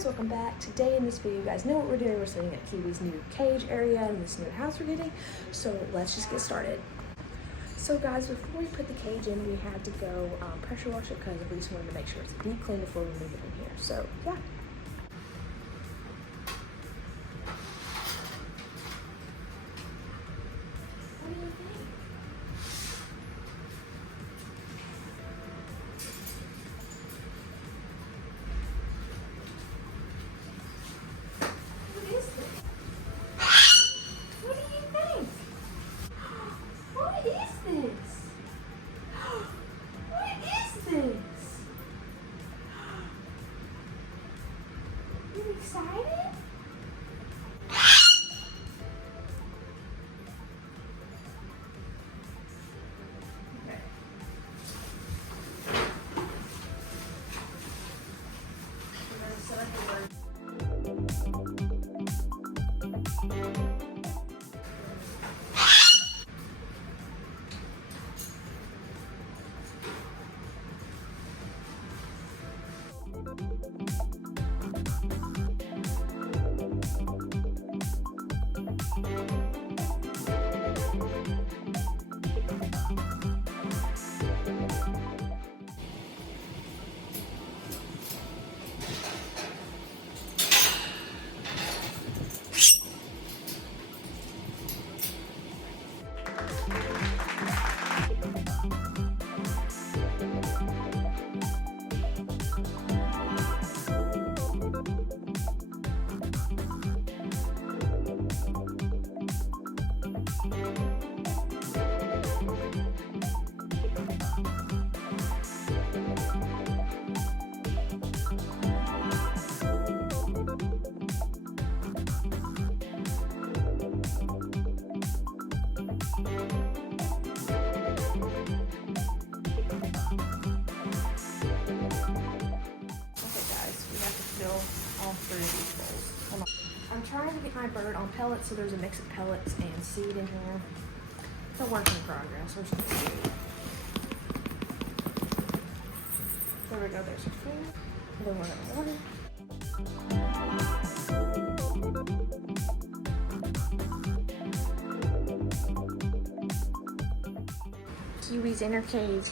guys, welcome back. Today in this video, you guys know what we're doing. We're setting up Kiwi's new cage area in this new house we're getting. So let's just get started. So guys, before we put the cage in, we had to go pressure wash it because we just wanted to make sure it's deep clean before we move it in here. So yeah. What do you think? Excited? Okay. We're going to select the word. All three of these bowls. Hold on. I'm trying to get my bird on pellets, so there's a mix of pellets and seed in here. It's a work in progress. There's some seed. There we go, there's some food. And then we're gonna water. Kiwi's in her cage.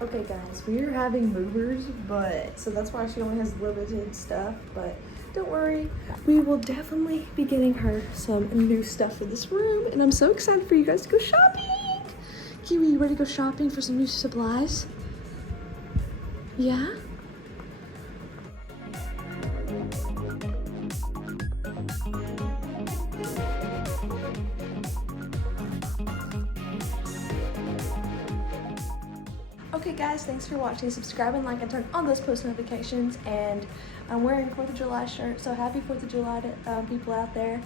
Okay guys, we are having movers, so that's why she only has limited stuff, but don't worry, we will definitely be getting her some new stuff for this room, and I'm so excited for you guys to go shopping. Kiwi, you ready to go shopping for some new supplies? Yeah? Okay guys, thanks for watching. Subscribe and like and turn on those post notifications. And I'm wearing a 4th of July shirt, so happy 4th of July to people out there.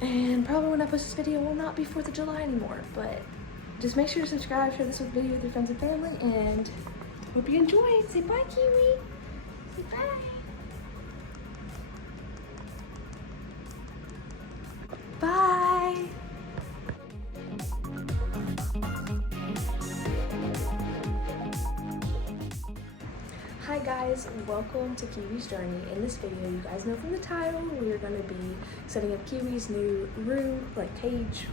And probably when I post this video, it will not be 4th of July anymore. But just make sure to subscribe, share this video with your friends and family, and hope you enjoy. Say bye, Kiwi. Say bye. Bye. Hi guys. guys, welcome to Kiwi's journey. In this video, you guys know from the title, we are going to be setting up Kiwi's new room, like cage,